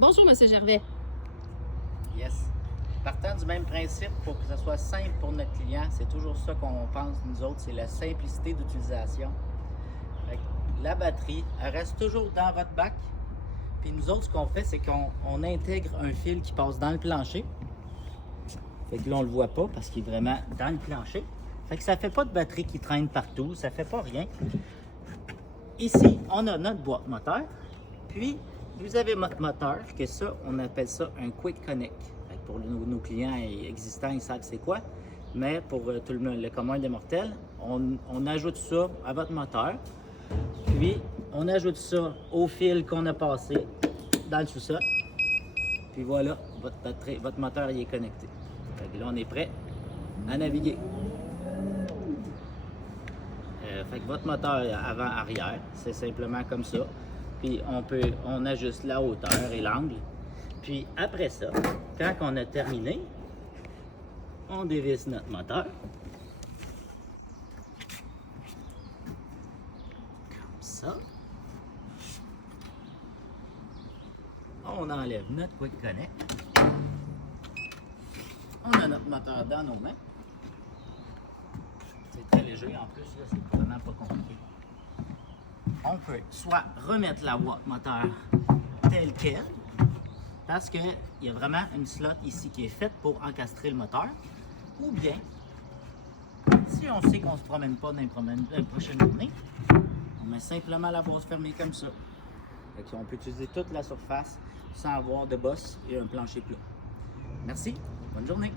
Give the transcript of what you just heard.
Bonjour, Monsieur Gervais. Yes. Partant du même principe, pour que ce soit simple pour notre client, c'est toujours ça qu'on pense, nous autres, c'est la simplicité d'utilisation. Fait que la batterie, elle reste toujours dans votre bac. Puis nous autres, ce qu'on fait, c'est qu'on intègre un fil qui passe dans le plancher. Fait que là, on le voit pas parce qu'il est vraiment dans le plancher. Fait que ça fait pas de batterie qui traîne partout, ça fait pas rien. Ici, on a notre boîte moteur. Puis, vous avez votre moteur, que ça, on appelle ça un Quick Connect. Fait que pour nos clients existants, ils savent c'est quoi. Mais pour tout le commun des mortels, on ajoute ça à votre moteur. Puis, on ajoute ça au fil qu'on a passé dans le sous-sol. Puis voilà, votre moteur il est connecté. Fait que là, on est prêt à naviguer. Fait que votre moteur avant-arrière, c'est simplement comme ça. Puis on ajuste la hauteur et l'angle. Puis après ça, quand on a terminé, on dévisse notre moteur. Comme ça. On enlève notre Quick Connect. On a notre moteur dans nos mains. C'est très léger en plus, là, c'est vraiment pas compliqué. On peut soit remettre la boîte moteur telle qu'elle, parce qu'il y a vraiment une slot ici qui est faite pour encastrer le moteur, ou bien, si on sait qu'on ne se promène pas dans les prochaines journées, on met simplement la base fermée comme ça. Fait on peut utiliser toute la surface sans avoir de bosse et un plancher plat. Merci, bonne journée!